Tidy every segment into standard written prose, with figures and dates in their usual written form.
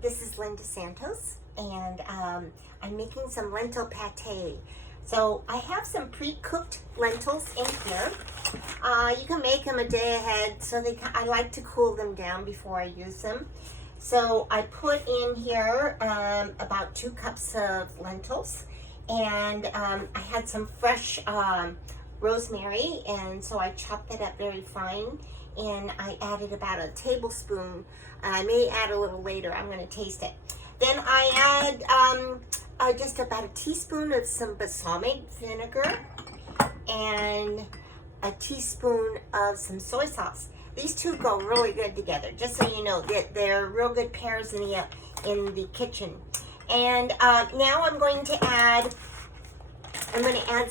This is Lynda Santos, and I'm making some lentil patè. So I have some pre-cooked lentils in here. You can make them a day ahead, so I like to cool them down before I use them. So I put in here about 2 cups of lentils, and I had some fresh rosemary, and so I chopped that up very fine, and I added about a tablespoon. I may add a little later. I'm going to taste it. Then I add just about a teaspoon of some balsamic vinegar and a teaspoon of some soy sauce. These two go really good together, just so you know that they're real good pairs in the kitchen. And now I'm going to add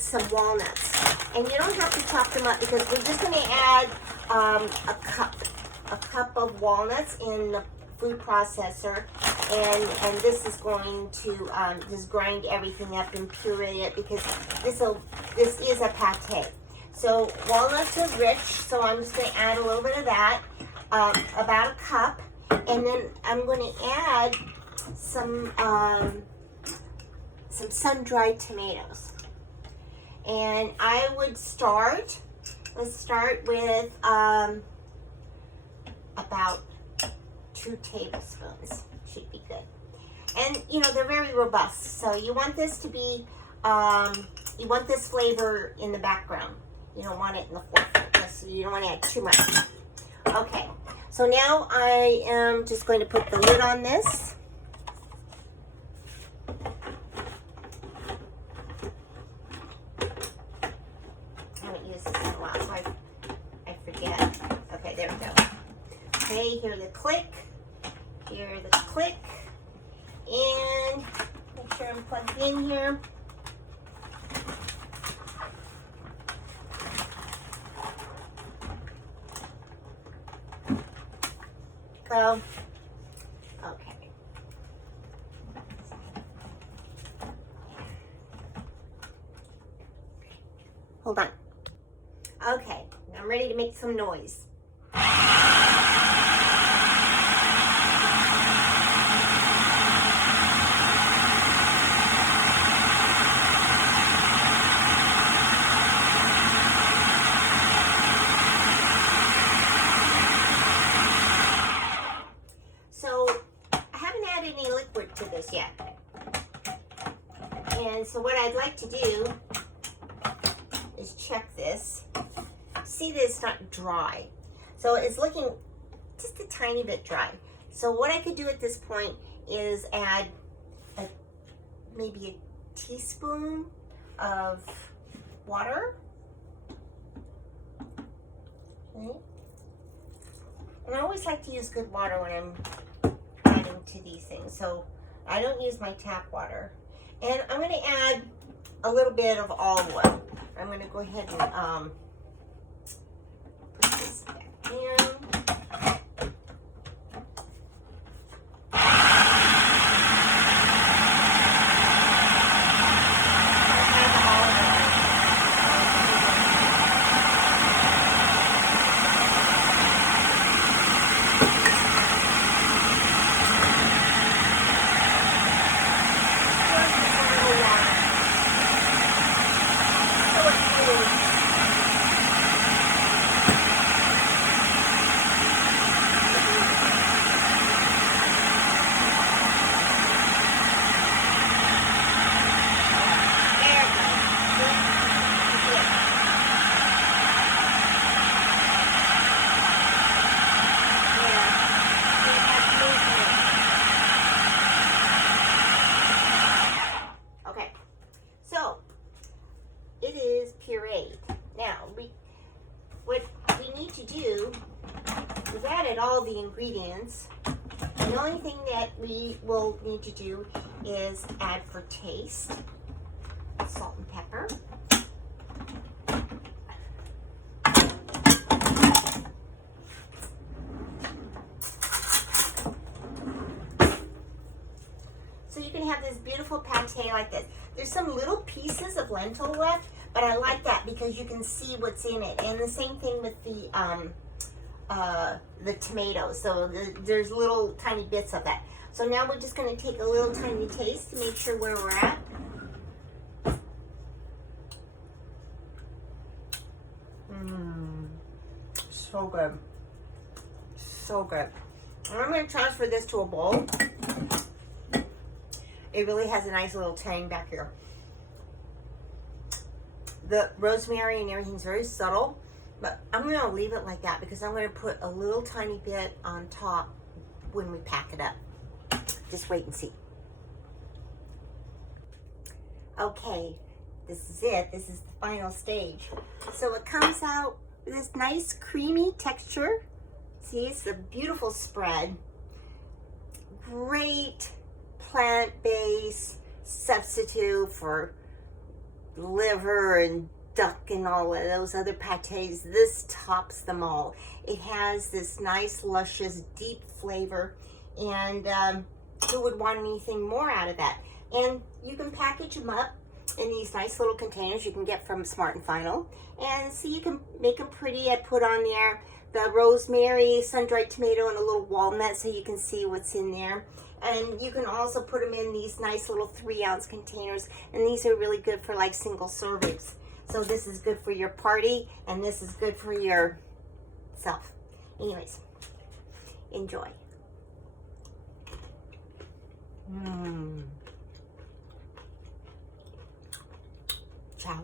some walnuts. And you don't have to chop them up because we're just going to add a cup of walnuts in the food processor, and this is going to just grind everything up and puree it, because this is a patè. So walnuts are rich, so I'm just going to add a little bit of that, about a cup, and then I'm going to add some sun-dried tomatoes. And I would let's start with about 2 tablespoons. Should be good. And you know, they're very robust, so you want this to be, you want this flavor in the background. You don't want it in the forefront, so you don't want to add too much. Okay, so now I am just going to put the lid on this. I haven't used this in a while, so I forget. Okay, there we go. Okay, hear the click. Hear the click. And make sure I'm plugged in here. Go. Okay. Hold on. Okay, now I'm ready to make some noise. So I haven't added any liquid to this yet. And so what I'd like to do is check this. See that it's not dry. So it's looking just a tiny bit dry. So what I could do at this point is add maybe a teaspoon of water. Okay. And I always like to use good water when I'm adding to these things. So I don't use my tap water. And I'm going to add a little bit of olive oil. I'm going to go ahead and put this back in. Pureed. Now, what we need to do, we've added all the ingredients. The only thing that we will need to do is add for taste salt and pepper. So you can have this beautiful patè like this. There's some little pieces of lentil left, but I like that because you can see what's in it. And the same thing with the the tomatoes. So there's little tiny bits of that. So now we're just going to take a little tiny taste to make sure where we're at. So good. So good. And I'm going to transfer this to a bowl. It really has a nice little tang back here. The rosemary and everything's very subtle, but I'm going to leave it like that because I'm going to put a little tiny bit on top when we pack it up. Just wait and see. Okay, this is it. This is the final stage. So it comes out with this nice creamy texture. See, it's a beautiful spread. Great plant-based substitute for liver and duck and all of those other pâtés. This tops them all. It has this nice, luscious, deep flavor, and who would want anything more out of that? And you can package them up in these nice little containers you can get from Smart and Final, and so you can make them pretty. I put on there the rosemary, sun-dried tomato, and a little walnut so you can see what's in there. And you can also put them in these nice little 3-ounce containers, and these are really good for like single servings. So this is good for your party, and this is good for yourself. Anyways, enjoy. Ciao.